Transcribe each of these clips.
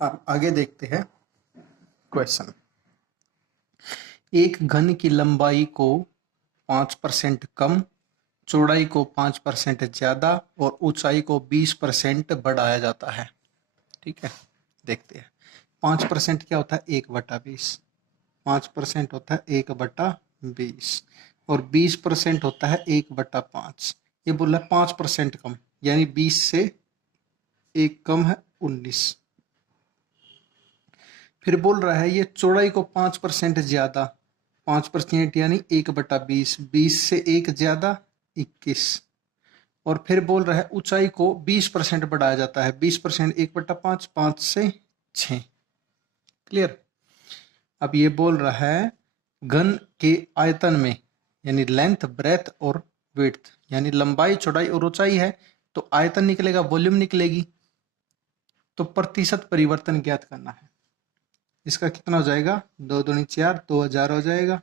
अब आगे देखते हैं क्वेश्चन। एक घन की लंबाई को 5% कम, चौड़ाई को 5% ज्यादा और ऊंचाई को 20% बढ़ाया जाता है। ठीक है, देखते हैं। 5% क्या होता है? 1/20। 5% होता है 1/20 और 20% होता है 1/5। ये बोला 5% कम, यानी 20 से एक कम है 19। फिर बोल रहा है ये चौड़ाई को 5% ज्यादा, 5% यानी 1/20, 20 से एक ज्यादा 21। और फिर बोल रहा है ऊंचाई को 20% बढ़ाया जाता है, 20% 1/5, 5 से 6। क्लियर। अब ये बोल रहा है घन के आयतन में, यानी लेंथ, ब्रेथ और विड्थ, यानी लंबाई, चौड़ाई और ऊंचाई है, तो आयतन निकलेगा, वॉल्यूम निकलेगी। तो प्रतिशत परिवर्तन ज्ञात करना है। इसका कितना हो जाएगा? 2 दूनी 4, 2000 हो जाएगा।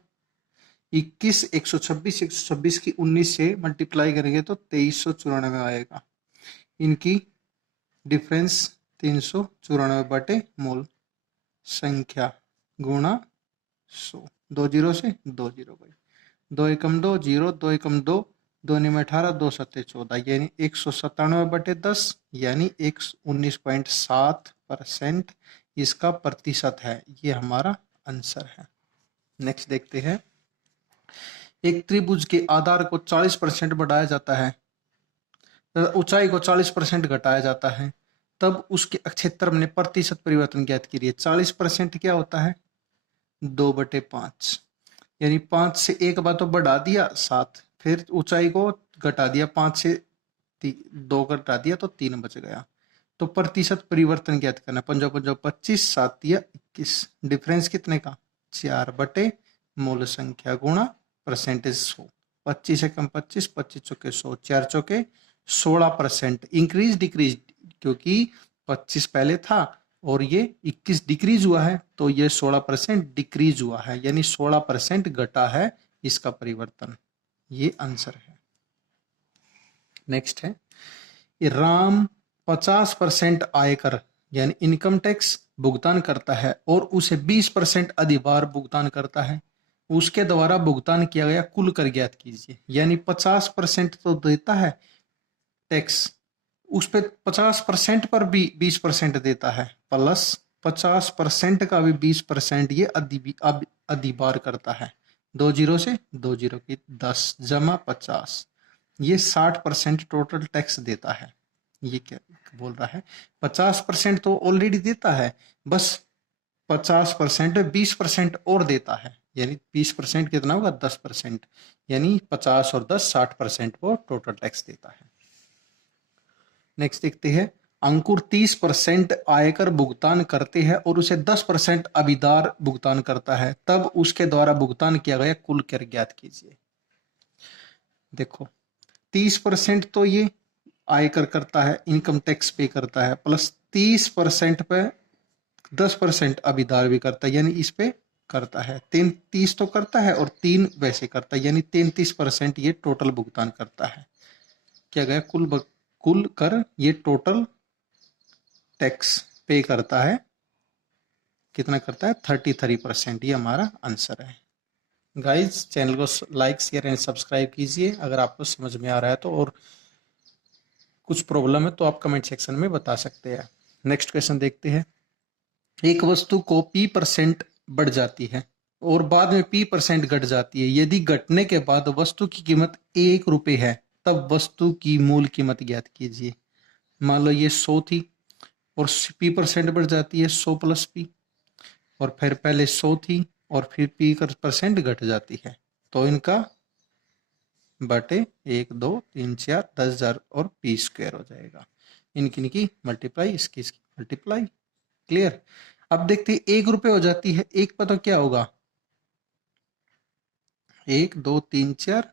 21, 126, 126 की 19 से मल्टीप्लाई करेंगे तो 2394 आएगा। इनकी डिफरेंस 394 मोल संख्या गुणा 100। 2 जीरो से 2 जीरो गए, 2 एकम 2 जीरो, 2 एकम 2, 2 में 18, 2 सत्ते 14, यानी 197/10, यानी 19.7% इसका प्रतिशत है। ये हमारा आंसर है। नेक्स्ट देखते हैं। एक त्रिभुज के आधार को 40% बढ़ाया जाता है, ऊंचाई को 40% घटाया जाता है, तब उसके क्षेत्रफल में प्रतिशत परिवर्तन ज्ञात कीजिए। 40% क्या होता है? 2/5, यानी 5 से एक बार तो बढ़ा दिया 7, फिर ऊंचाई को घटा दिया, 5 से 2 घटा दिया तो 3 बच गया। तो प्रतिशत परिवर्तन ज्ञात करना। 5 5 25, 7 दिया 21, डिफरेंस कितने का? 4 मूल संख्या गुणा परसेंटेज 100। 25 एकम 25, 25 चौके 100, 4 चौके 16%। इंक्रीज डिक्रीज, क्योंकि 25 पहले था और ये 21 डिक्रीज हुआ है, तो ये 16% डिक्रीज हुआ है, यानी 16% घटा है इसका परिवर्तन। ये आंसर है। नेक्स्ट है, राम 50% आयकर यानी इनकम टैक्स भुगतान करता है और उसे 20% अधिभार भुगतान करता है। उसके द्वारा भुगतान किया गया कुल कर ज्ञात कीजिए। यानी 50% तो देता है टैक्स, उस पे 50% पर भी 20% देता है, प्लस 50% का भी 20% ये अधिभार करता है। 2 जीरो से 2 जीरो की 10 जमा 50, ये 60% टोटल टैक्स देता है। ये क्या बोल रहा है? 50% तो ऑलरेडी देता है, बस 50% 20% और देता है, यानी 20% कितना होगा? 10%, यानी 50 और 10 60% वो टोटल टैक्स देता है। नेक्स्ट देखते हैं। अंकुर 30% आयकर भुगतान करते हैं और उसे 10% अभिदार भुगतान करता है, तब उसके द्वारा भुगतान किया गया कुल कर ज्ञात कीजिए। देखो 30% तो ये आयकर करता है, इनकम टैक्स पे करता है, प्लस 30% पे 10% अभिदार भी करता है, यानी इस पे करता है 33 तो करता है और 3 वैसे करता है, यानी 33% ये टोटल भुगतान करता है। क्या गया? कुल कर ये टोटल टैक्स पे करता है, कितना करता है? 33%। ये हमारा आंसर है। गाइज चैनल को लाइक, शेयर एंड सब्सक्राइब कीजिए अगर आपको समझ में आ रहा है तो, और कुछ प्रॉब्लम है तो आप कमेंट सेक्शन में बता सकते हैं। नेक्स्ट क्वेश्चन देखते हैं। एक वस्तु को P% बढ़ जाती है और बाद में P% घट जाती है। यदि घटने के बाद वस्तु की कीमत 1 रुपये है, तब वस्तु की मूल कीमत ज्ञात कीजिए। मान लो ये 100 थी और P% बढ़ जाती है 100 + P, और फिर पहले 100 थी और फिर P% घट जाती है, तो इनका बटे 1 2 3 4 10,000 और P² हो जाएगा। इनकी मल्टीप्लाई, इसकी मल्टीप्लाई। क्लियर। अब देखते हैं 1 रुपये हो जाती है, एक पर तो क्या होगा? 1 2 3 4,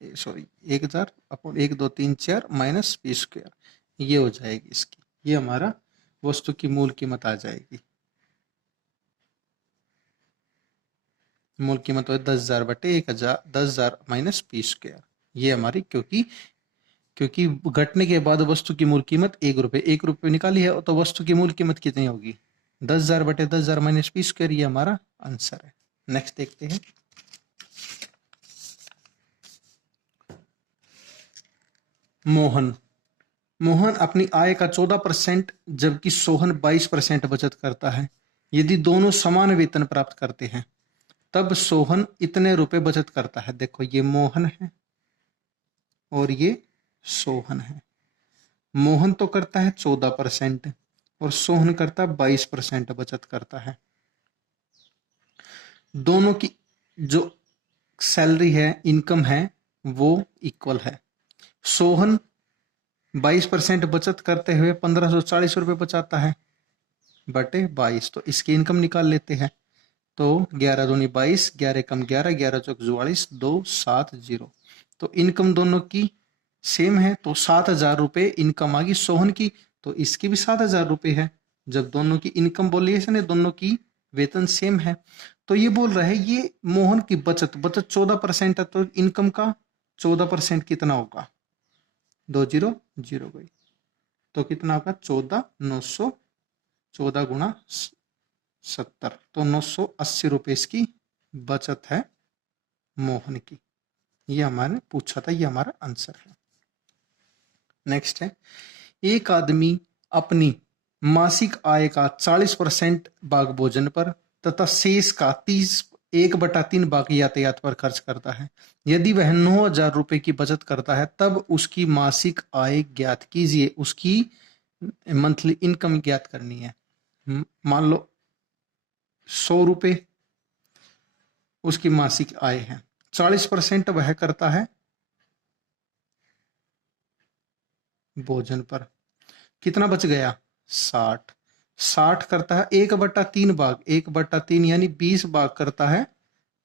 सॉरी 1000 अपॉन 1 2 3 4 माइनस P², ये हो जाएगी इसकी। ये हमारा वस्तु की मूल कीमत आ जाएगी। मूल कीमत हो 10,000 बटे 1000, 10,000 माइनस P²। ये हमारी, क्योंकि घटने के बाद वस्तु की मूल कीमत 1 रुपये, 1 रुपये निकाली है तो वस्तु की मूल कीमत कितनी होगी? 10,000 बटे 10,000 माइनस पी स्क्वायर, ये हमारा आंसर है। नेक्स्ट देखते हैं। मोहन अपनी आय का 14% जबकि सोहन 22% बचत करता है। यदि दोनों समान वेतन प्राप्त करते हैं तब सोहन इतने रुपए बचत करता है। देखो ये मोहन है और ये सोहन है। मोहन तो करता है 14% और सोहन करता है 22% बचत करता है। दोनों की जो सैलरी है, इनकम है, वो इक्वल है। सोहन 22% बचत करते हुए 1540 रुपये बचाता है बटे 22, तो इसकी इनकम निकाल लेते हैं। तो 11 दूनी 22, 11 कम 11, 11 चौक 44, 270। तो इनकम दोनों की सेम है, तो 7,000 रुपये इनकम आ गई सोहन की, तो इसकी भी 7,000 रुपये है। जब दोनों की इनकम बोली है, दोनों की वेतन सेम है, तो ये बोल रहा है ये मोहन की बचत 14% है, तो इनकम का 14% कितना होगा? 2,0,0 गई, तो कितना होगा? 14,900, 14 गुणा 70, तो 980 रुपये इसकी बचत है मोहन की। ये हमारे पूछा था, ये हमारा आंसर है। नेक्स्ट है, एक आदमी अपनी मासिक आय का 40% भाग भोजन पर तथा शेष का 1/3 भाग यातायात पर खर्च करता है। यदि वह 9,000 रुपए की बचत करता है तब उसकी मासिक आय ज्ञात कीजिए। उसकी मंथली इनकम ज्ञात करनी है। मान लो 100 रुपए उसकी मासिक आय है, 40% वह करता है भोजन पर, कितना बच गया? 60 करता है 1/3 भाग, 1/3 यानी 20 भाग करता है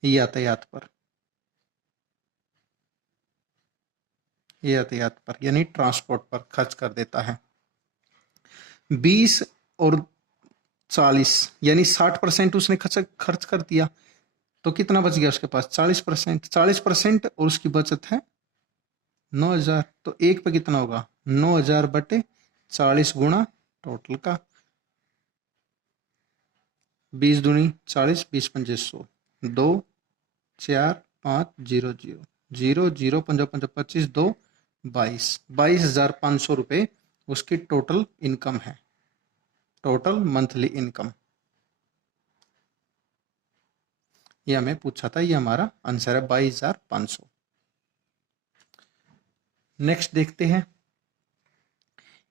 यातायात पर, यानी ट्रांसपोर्ट पर खर्च कर देता है। 20 और 40 यानी 60% उसने खर्च कर दिया, तो कितना बच गया उसके पास? 40% और उसकी बचत है 9,000, तो एक पे कितना होगा? 9,000 बटे 40 गुणा टोटल का 20 दूनी 40, 20 पंजे 100, 2 4 5 0 0 0 0 5 5 25 2 22,500 रुपये उसकी टोटल इनकम है, टोटल मंथली इनकम। ये हमें पूछा था, ये हमारा आंसर है 22,500। नेक्स्ट देखते हैं,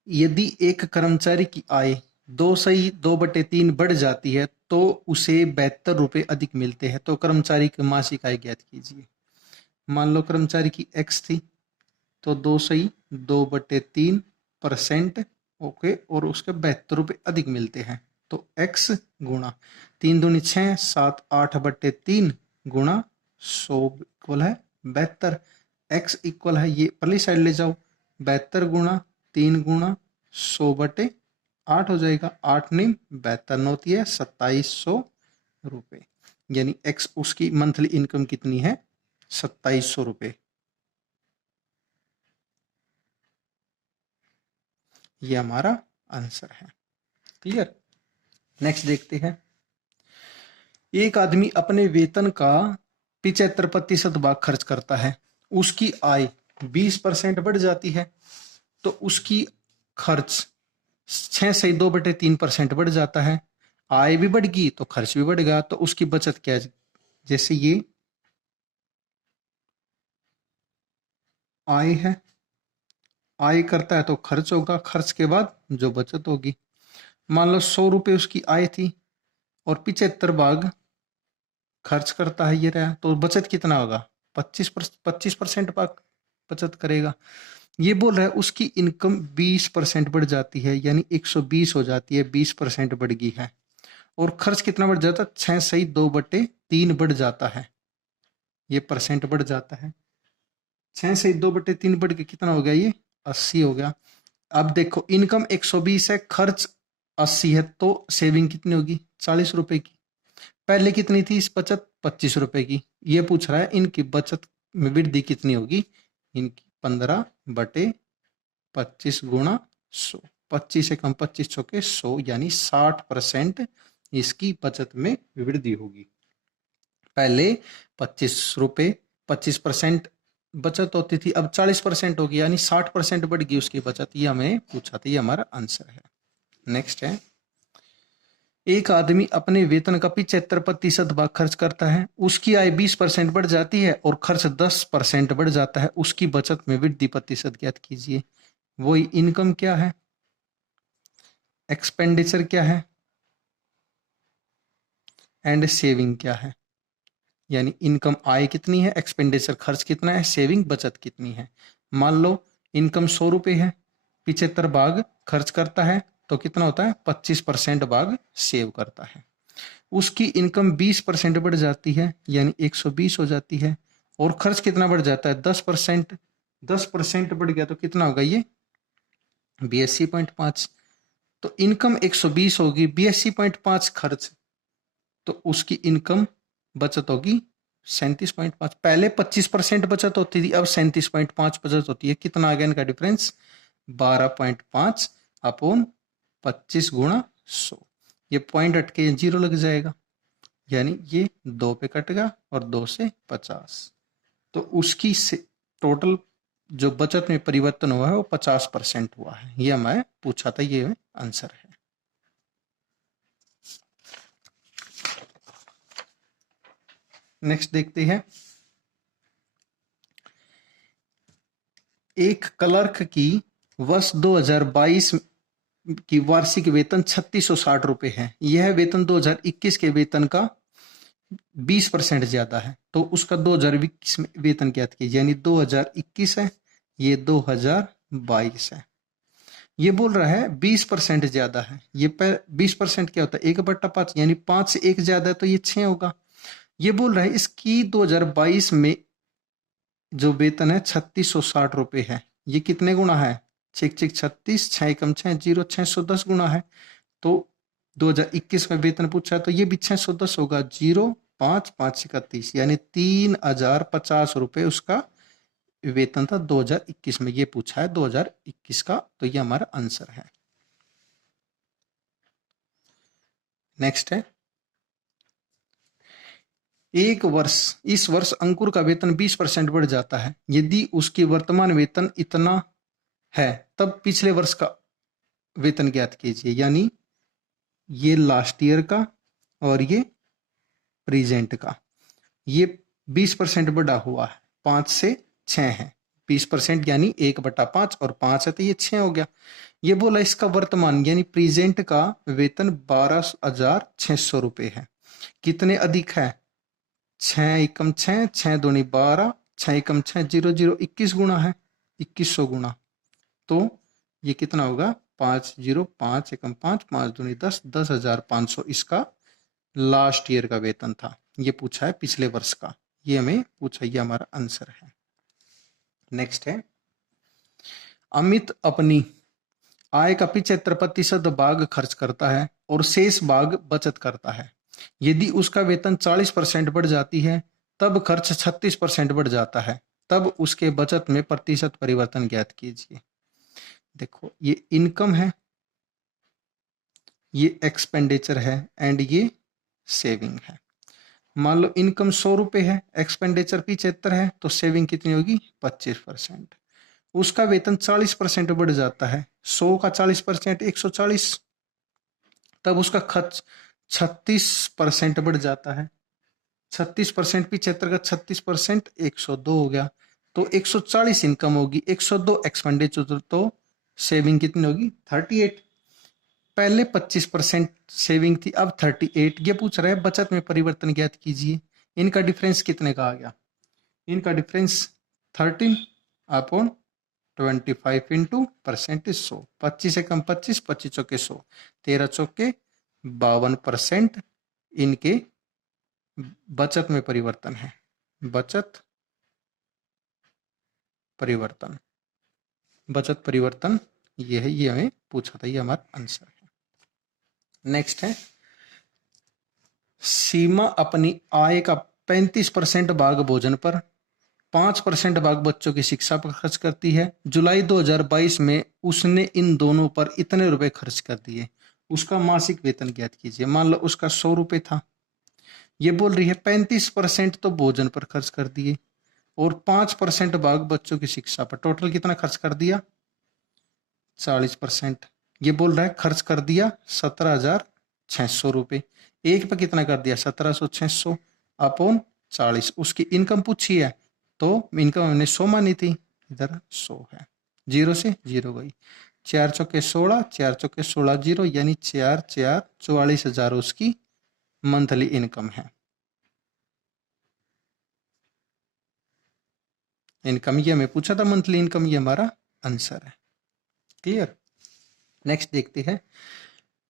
यदि एक कर्मचारी की आय 2/3 बढ़ जाती है तो उसे 72 रुपये अधिक मिलते हैं, तो कर्मचारी की मासिक आय ज्ञात कीजिए। मान लो कर्मचारी की एक्स थी, तो 2/3% ओके, और उसके 72 रुपये अधिक मिलते हैं, तो x गुणा 3 दूनी 6, 7 8/3 गुणा 100 इक्वल है 72। x इक्वल है, ये पहली साइड ले जाओ, 72 गुणा 3 गुणा 100/8 हो जाएगा, 8 नहीं 72 होती है 2,700 रुपये, यानी x उसकी मंथली इनकम कितनी है? 2,700 रुपये। ये हमारा आंसर है। क्लियर? नेक्स्ट देखते हैं, एक आदमी अपने वेतन का 75% भाग खर्च करता है, उसकी आय 20% बढ़ जाती है, तो उसकी खर्च 6/2/3% बढ़ जाता है। आय भी बढ़ गई तो खर्च भी बढ़ गया, तो उसकी बचत क्या है? जैसे ये आय है, आय करता है तो खर्च होगा, खर्च के बाद जो बचत होगी। मान लो 100 रुपये उसकी आय थी और 75 भाग खर्च करता है, ये रहा, तो बचत कितना होगा? 25% भाग बचत करेगा। ये बोल रहा है उसकी इनकम 20% बढ़ जाती है, यानी 120 हो जाती है, 20% बढ़ गई है, और खर्च कितना बढ़ जाता है? 6/2/3 बढ़ जाता है, ये परसेंट बढ़ जाता है। 6/2/3 बढ़ के कितना हो गया? ये 80 हो गया। अब देखो इनकम 120 है, खर्च 80 है, तो सेविंग कितनी होगी? 40 रुपए की। पहले कितनी थी इस बचत? 25 रुपए की। ये पूछ रहा है इनकी बचत में वृद्धि कितनी होगी? इनकी 15/25 गुणा 100, 25 से कम 25 चौके 100 यानी 60% इसकी बचत में वृद्धि होगी। पहले 25 रुपए 25% बचत होती थी, अब 40% होगी यानी 60% बढ़ गई उसकी बचत। ये हमें पूछा था, ये हमारा आंसर है। नेक्स्ट है, एक आदमी अपने वेतन का 75% भाग खर्च करता है, उसकी आय 20% बढ़ जाती है और खर्च 10% बढ़ जाता है, उसकी बचत में वृद्धि प्रतिशत ज्ञात कीजिए। वही इनकम क्या है, एक्सपेंडिचर क्या है एंड सेविंग क्या है। यानी इनकम आय कितनी है, एक्सपेंडिचर खर्च कितना है, सेविंग बचत कितनी है। मान लो इनकम 100 रुपए है, 75 भाग खर्च करता है तो कितना होता है, 25% भाग सेव करता है। उसकी इनकम 20% बढ़ जाती है यानी 120 हो जाती है, और खर्च कितना बढ़ जाता है, 10%। 10% बढ़ गया तो कितना होगा, ये 82.5। तो इनकम 120 होगी, 82.5 खर्च, तो उसकी इनकम बचत होगी 37.5। पहले 25% बचत होती थी, अब 37.5 बचत होती है। कितना आ गया इनका डिफरेंस, 12.5 अपॉन 25 गुणा 100। ये पॉइंट हटके 0 लग जाएगा, यानी ये 2 पे कटेगा और 2 से 50, तो उसकी टोटल जो बचत में परिवर्तन हुआ है वो 50% हुआ है। ये हमें पूछा था, ये आंसर है। नेक्स्ट देखते हैं, एक क्लर्क की वर्ष 2022 की वार्षिक वेतन 3660 रुपए है। यह वेतन 2021 के वेतन का 20% ज्यादा है, तो उसका 2021 में वेतन ज्ञात कीजिए। यानी 2021 है, ये 2022 है। ये बोल रहा है 20% ज्यादा है। ये 20% क्या होता है, 1/5, यानी 5 से 1 ज्यादा है तो ये 6 होगा। ये बोल रहा है इसकी 2022 में जो वेतन है 3660 रुपए है। ये कितने गुना है, 36, 6 कम 6 0, 610 गुना है। तो 2021 में वेतन पूछा है तो ये भी 610 होगा। 0 5 5 31 यानी 3050 रुपए उसका वेतन था 2021 में। ये पूछा है 2021 का, तो ये हमारा आंसर है। नेक्स्ट है, इस वर्ष अंकुर का वेतन 20% बढ़ जाता है। यदि उसकी वर्तमान वेतन इतना है तब पिछले वर्ष का वेतन ज्ञात कीजिए। यानी ये लास्ट ईयर का और ये प्रेजेंट का, ये 20% बढ़ा हुआ है, 5 से 6 है। 20% यानी 1/5 और 5 है तो ये 6 हो गया। ये बोला इसका वर्तमान यानी प्रेजेंट का वेतन 12,600 रुपए है। कितने अधिक है, 6 एकम 6, 6 दूनी 12, 6 एकम 6 0 0 21 गुना है, 2100 गुना। तो ये कितना होगा, 5 0 5 एकम 5, 5 दूनी 10, 10,500 इसका लास्ट ईयर का वेतन था। ये पूछा है पिछले वर्ष का, ये हमें पूछा, ये हमारा आंसर है। नेक्स्ट है, अमित अपनी आय का 75% भाग खर्च करता है और शेष भाग बचत करता है। यदि उसका वेतन 40% बढ़ जाती है तब खर्च 36% बढ़ जाता है, तब उसके बचत में प्रतिशत परिवर्तन ज्ञात कीजिए। देखो ये इनकम है, ये एक्सपेंडिचर है एंड ये सेविंग है। मान लो इनकम 100 रुपए है, एक्सपेंडिचर 75 है, तो सेविंग कितनी होगी, 25%। उसका वेतन 40% बढ़ जाता है, 100 का 40% 140, तब उसका खर्च 36% बढ़ जाता है। 36% 75 का 36% 102 हो गया, तो 140 इनकम होगी, 102 एक्सपेंडिचर, तो सेविंग कितनी होगी, 38। पहले 25% सेविंग थी, अब 38। ये पूछ रहा है बचत में परिवर्तन ज्ञात कीजिए। इनका डिफरेंस कितने का आ गया, इनका डिफरेंस 13 अपॉन 25 इंटू परसेंटेज 100। 25 से कम 25, 25 चौके 100, 13 चौके 52% इनके बचत में परिवर्तन है। बचत परिवर्तन, बचत परिवर्तन ये है, ये हमें पूछा था, ये हमारा आंसर है। नेक्स्ट है, सीमा अपनी आय का 35% भाग भोजन पर, 5% भाग बच्चों की शिक्षा पर खर्च करती है। जुलाई 2022 में उसने इन दोनों पर इतने रुपए खर्च कर दिए। उसका मासिक वेतन ज्ञात कीजिए। मान लो उसका 100 रुपए था, ये बोल रही है 35% तो भोजन पर खर्च कर दिए और 5% भाग बच्चों की शिक्षा पर। टोटल कितना खर्च कर दिया? 40%। ये बोल रहा है खर्च कर दिया 17,600 रुपए। एक पे कितना कर दिया? 1700 अपॉन 40। उसकी इनकम पूछी है तो इनकम हमने 100 मानी थी, इधर 100 है। 0 से 0 गई। 4 चौके 16, 4 चौके 16 0, यानी 4 4 44,000 उसकी मंथली इनकम है। इनकम ये हमें पूछा था, मंथली इनकम, ये हमारा आंसर है। क्लियर? नेक्स्ट देखते हैं।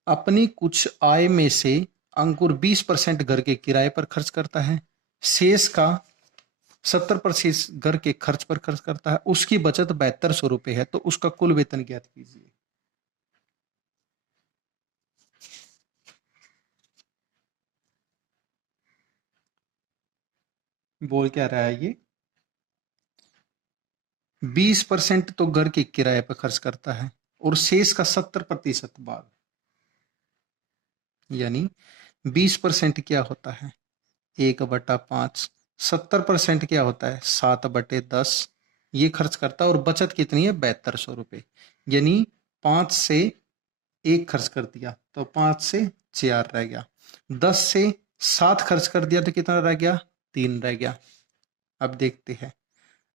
अपनी कुछ आय में से अंकुर 20% घर के किराए पर खर्च करता है, शेष का 70% घर के खर्च पर खर्च करता है। उसकी बचत 7200 रुपए है, तो उसका कुल वेतन ज्ञात कीजिए। बोल क्या रहा है ये? 20% तो घर के किराए पर खर्च करता है और शेष का 70% भाग, यानी 20% क्या होता है? 1/5। 70% क्या होता है? 7/10। ये खर्च करता है और बचत कितनी है? 7200 रुपए। यानी 5 से 1 खर्च कर दिया तो 5 से 4 रह गया। 10 से 7 खर्च कर दिया तो कितना रह गया? 3 रह गया। अब देखते हैं।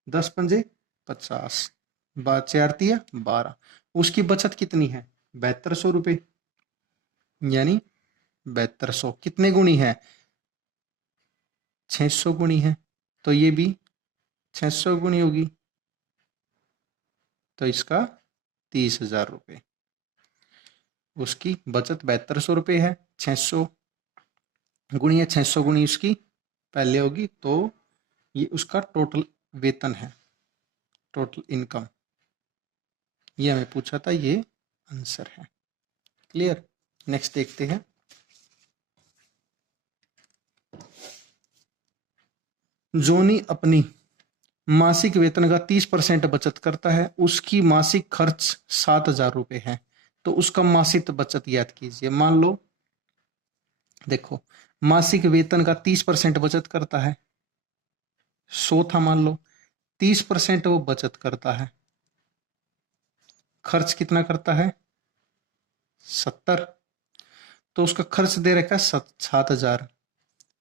10 पंजे 50, 4 तिया 12। उसकी बचत कितनी है? 7200 रुपए। यानी 7200 कितने गुणी है? 600 गुणी है, तो ये भी 600 गुणी होगी, तो इसका 30,000 रुपये। उसकी बचत 7200 रुपये है। 600 गुणी है, 600 गुणी उसकी पहले होगी, तो ये उसका टोटल वेतन है, टोटल इनकम। ये हमें पूछा था, ये आंसर है। क्लियर? नेक्स्ट देखते हैं। जोनी अपनी मासिक वेतन का 30% बचत करता है। उसकी मासिक खर्च 7,000 रुपये है, तो उसका मासिक बचत याद कीजिए। मान लो, देखो, मासिक वेतन का 30% बचत करता है, 100 था मान लो, 30% वो बचत करता है, खर्च कितना करता है? 70। तो उसका खर्च दे रखा है 7,000।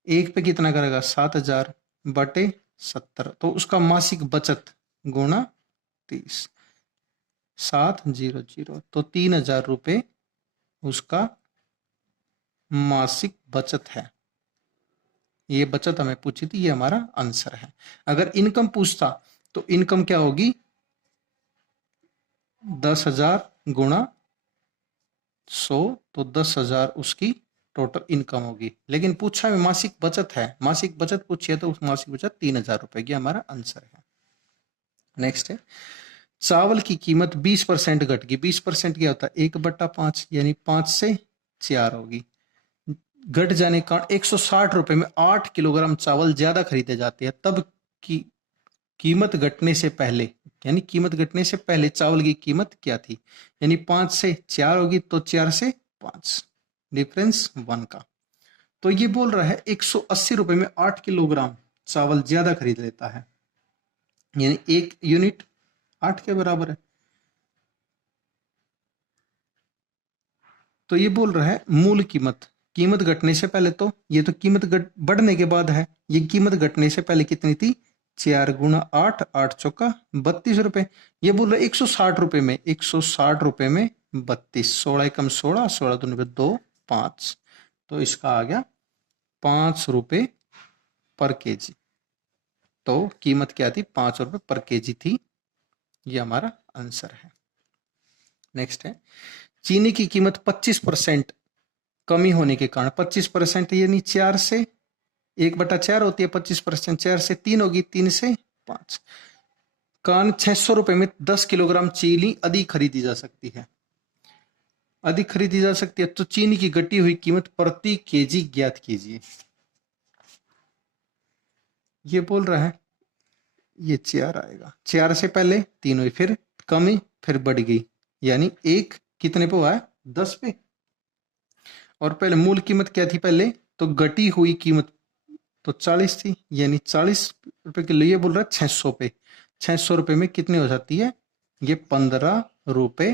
एक पे कितना करेगा? 7,000 बटे 70, तो उसका मासिक बचत गुणा 30, 700, तो 3,000 रुपये उसका मासिक बचत है। ये बचत हमें पूछी थी, ये हमारा आंसर है। अगर इनकम पूछता तो इनकम क्या होगी? 10,000 गुणा 100, तो 10,000 उसकी टोटल इनकम होगी। लेकिन पूछा में मासिक बचत है, मासिक बचत पूछी है, तो उस मासिक बचत 3,000 रुपए की हमारा आंसर है। नेक्स्ट है, चावल की कीमत 20% घट गई। 20% क्या होता है? 1/5, यानी 5 से 4 होगी। घट जाने का 160 रुपए में 8 किलोग्राम चावल ज्यादा खरीदे जाते हैं। तब की कीमत घटने से पहले, यानी कीमत घटने से पहले चावल की कीमत क्या थी? यानी 5 से 4 होगी, तो 4 से 5, डिफरेंस 1 का। तो ये बोल रहा है 180 रुपए में 8 किलोग्राम चावल ज्यादा खरीद लेता है, यानी 1 यूनिट 8 के बराबर है। तो ये बोल रहा है मूल कीमत, कीमत घटने से पहले, तो ये तो कीमत बढ़ने के बाद है। ये कीमत घटने से पहले कितनी थी? 4 गुणा 8, 8 चौका 32 रुपए। ये बोल रहा है 160 रुपए में, 160 रुपए में 32, 16 एकम 16, 16 दूनी 2, 5, तो इसका आ गया 5 रुपए पर केजी। तो कीमत क्या थी? 5 रुपए पर केजी थी। ये हमारा आंसर है। नेक्स्ट है, चीनी की कीमत 25% कमी होने के कारण, 25% यानी 4 से 1/4 होती है 25%, 4 से 3 होगी, 3 से 5, कारण 600 रुपए में 10 किलोग्राम चीनी अधिक खरीदी जा सकती है। अधिक खरीदी जा सकती है, तो चीनी की घटी हुई कीमत प्रति केजी ज्ञात कीजिए। ये बोल रहा है ये 4 आएगा। 4 से पहले 3 हुई, फिर कमी, फिर बढ़ गई, यानी 1 कितने पे हुआ है? 10 पे। और पहले मूल कीमत क्या थी पहले? तो घटी हुई कीमत तो 40 थी, यानी 40 रुपए किलो। ये बोल रहा है 600 पे। 600 रुपए में कितनी हो जाती है? ये 15 रुपए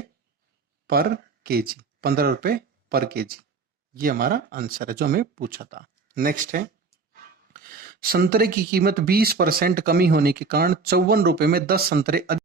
पर केजी। 15 रुपए पर केजी, ये हमारा आंसर है जो हमें पूछा था। नेक्स्ट है, संतरे की कीमत 20% कमी होने के कारण 54 रुपए में 10 संतरे